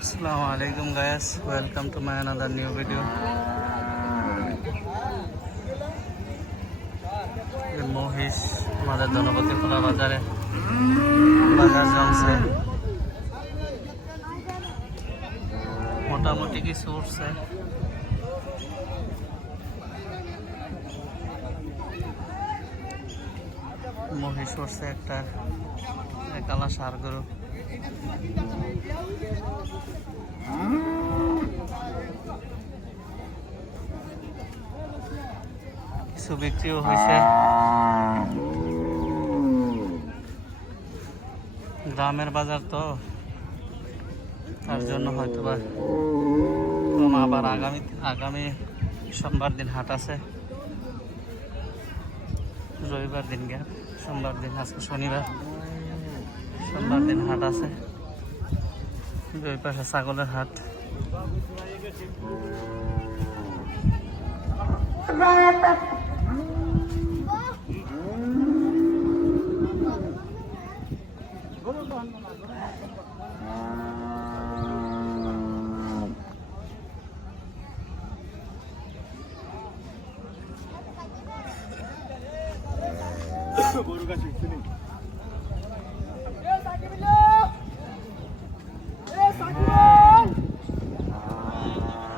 Assalamualaikum guys, welcome to my another new video. মহিষ আমাদের ধনপতি খোলা বাজারে বাজার জমছে, মোটামুটি কিছু উঠছে। মহিষ উঠছে একটা, কালা সার গরু। কিছু বিক্রিও হয়েছে। গ্রামের বাজার তো, তার জন্য হয়তো বা আবার আগামী সোমবার দিন হাট আছে, রবিবার দিন গ্যাপ, সোমবার দিন আজকে শনিবার, সোমবার দিন হাট আছে। ওই পাশে ছাগলের হাট।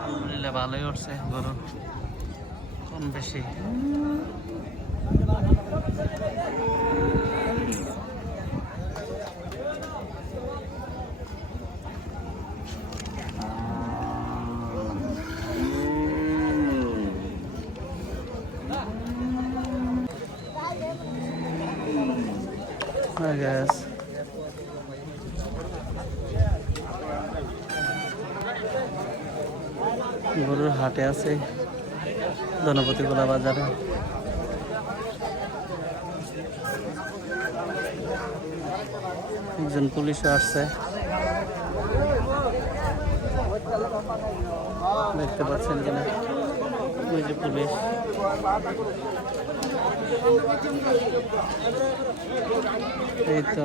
আলহামদুলিল্লাহ ভালোই উঠছে গরু, কম বেশি। Hi guys. গরুর হাটে আছে ধনপতি খোলা বাজারে। একজন পুলিশও আসছে, দেখতে পাচ্ছেন কিনা, ওই যে পুলিশ। এই তো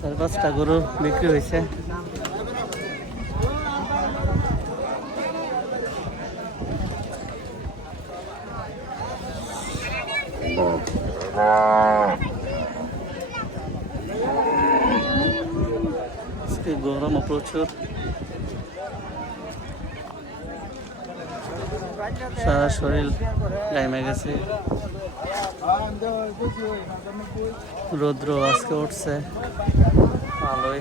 4-5টা গরু বিক্রি হয়েছে। আজকে গরমও প্রচুর, সারা শরীর গাইমে গেছে। রৌদ্র আজকে উঠছে ভালোই।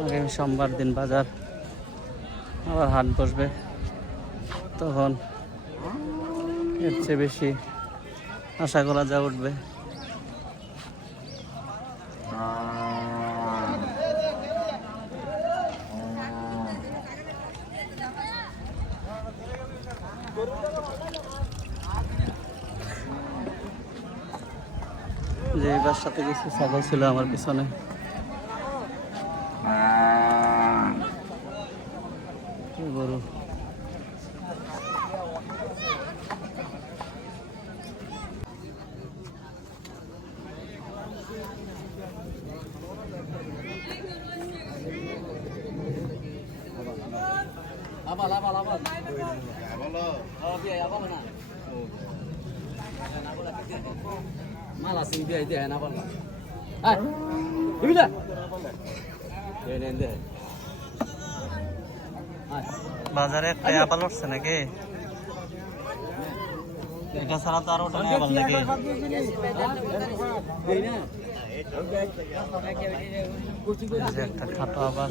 আগামী সোমবার দিন বাজার আবার হাট বসবে, তখন এর চেয়ে বেশি আশা করা যা উঠবে। যে এবার সাথে কিছু ছাগল ছিল আমার পিছনে, গরু। Malah sing dia itu enak banget. বাজারে একটা আপাল উঠছে নাকি? এটা ছাড়া তো আর ওটা নেই আপাল নাকি? একটা খাটো আবার।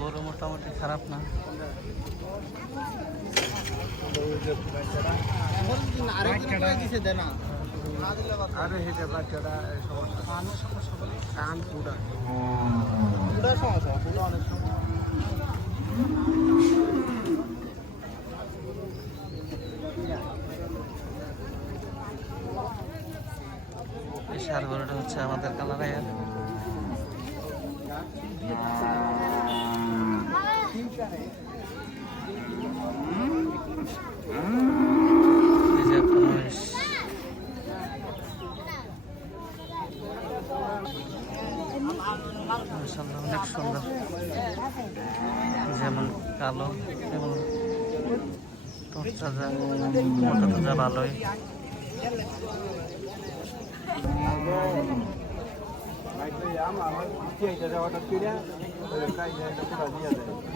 গরু মোটামুটি খারাপ না। আরেকটা দিছে দেনা আরে হেঁটে বাচ্চারা সমস্যা কান পুরা সমস্যা পুরো অনেক সমস্যা। এই সার গরুটা হচ্ছে আমাদের কালারাইয়ার। এই যে একটা মহিষ। মাশাআল্লাহ অনেক সুন্দর, যেমন কালো এবং তরতাজা, মোটা তাজা ভালোই।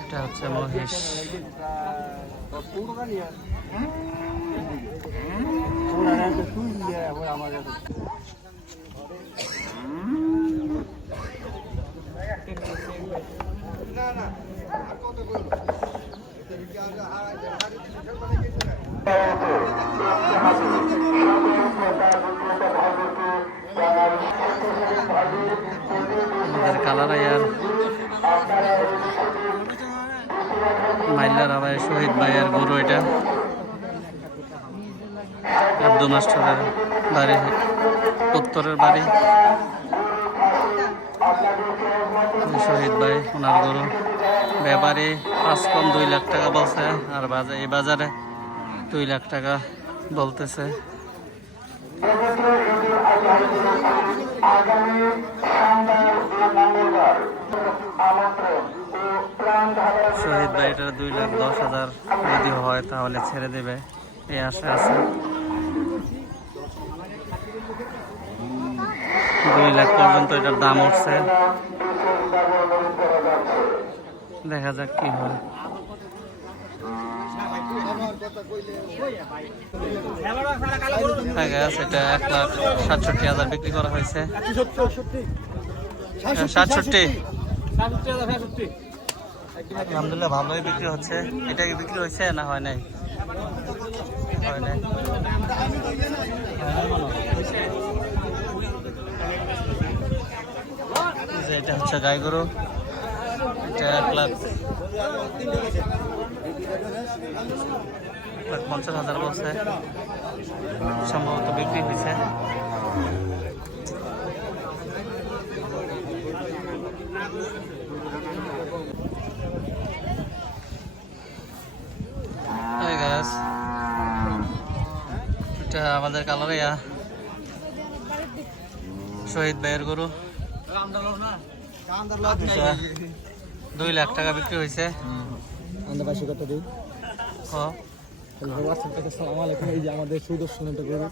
এটা হচ্ছে মহিষ। আমাদের কালারাইয়ার মাইলার আবার শহীদ ভাইয়ের গরু। এটা আব্দু মাস্টারের বাড়ি, উত্তরের বাড়ি। শহীদ ভাই ওনার গরু। ব্যাপারী 5 কম 2 লাখ টাকা বলছে, আর এই বাজারে 2 লাখ টাকা বলতেছে। শহীদ ভাইটার 2,10,000 যদি হয় তাহলে ছেড়ে দেবে, এই আশা আছে। 2 লাখ পর্যন্ত এটার দাম উঠছে, দেখা যাক কি হয়। এটা 1,67,000 বিক্রি করা হয়েছে। 67। আলহামদুলিল্লাহ ভালোই বিক্রি হচ্ছে। এটা কি বিক্রি হয়েছে না হয় নাই? হয় নাই। এটা হচ্ছে গাই গরু। এটা 1,50,000 বলছে, সম্ভবত বিক্রি হয়েছে। এটা আমাদের কালারিয়া শহীদ ভাইয়ের গরু। 2 লাখ টাকা বিক্রি হয়েছে। আমাদের সুদর্শন একটা গরু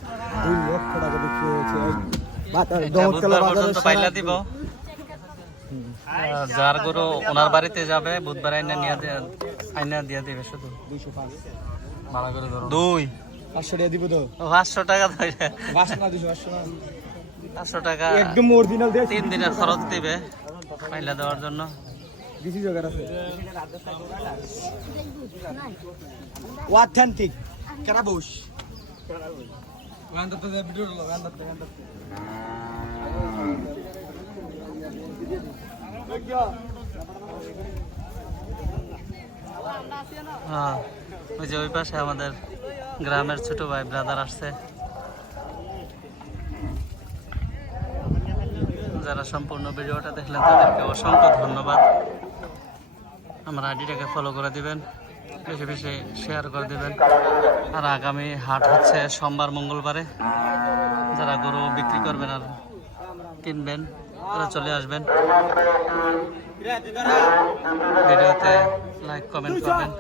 2 লক্ষ টাকা বিক্রি হয়েছে। পাইলা দিব। যার গরু ওনার বাড়িতে যাবে বুধবার আইনা দিয়ে দিবে শুধু 205 ভাড়া করে ধরো 500 টাকা দিব তো। 500 টাকা 500 টাকা একদম অরিজিনাল 3 দিনের খরচ দিবে পাইলা দেওয়ার জন্য। দিছি জোগাড় আছে অথেন্টিক কারাবুশ ওয়ান্দাতে ভিডিও ওয়ান্দাতে হ্যাঁ, ওই যে ওই পাশে আমাদের গ্রামের ছোট ভাই ব্রাদার আসছে। যারা সম্পূর্ণ ভিডিওটা দেখলেন তাদেরকে অসংখ্য ধন্যবাদ। আমার আইডিটাকে ফলো করে দিবেন, বেশি বেশি শেয়ার করে দিবেন। আর আগামী হাট হচ্ছে সোমবার মঙ্গলবারে। যারা গরু বিক্রি করবেন আর কিনবেন তারা চলে আসবেন। ভিডিওতে লাইক কমেন্ট করবেন।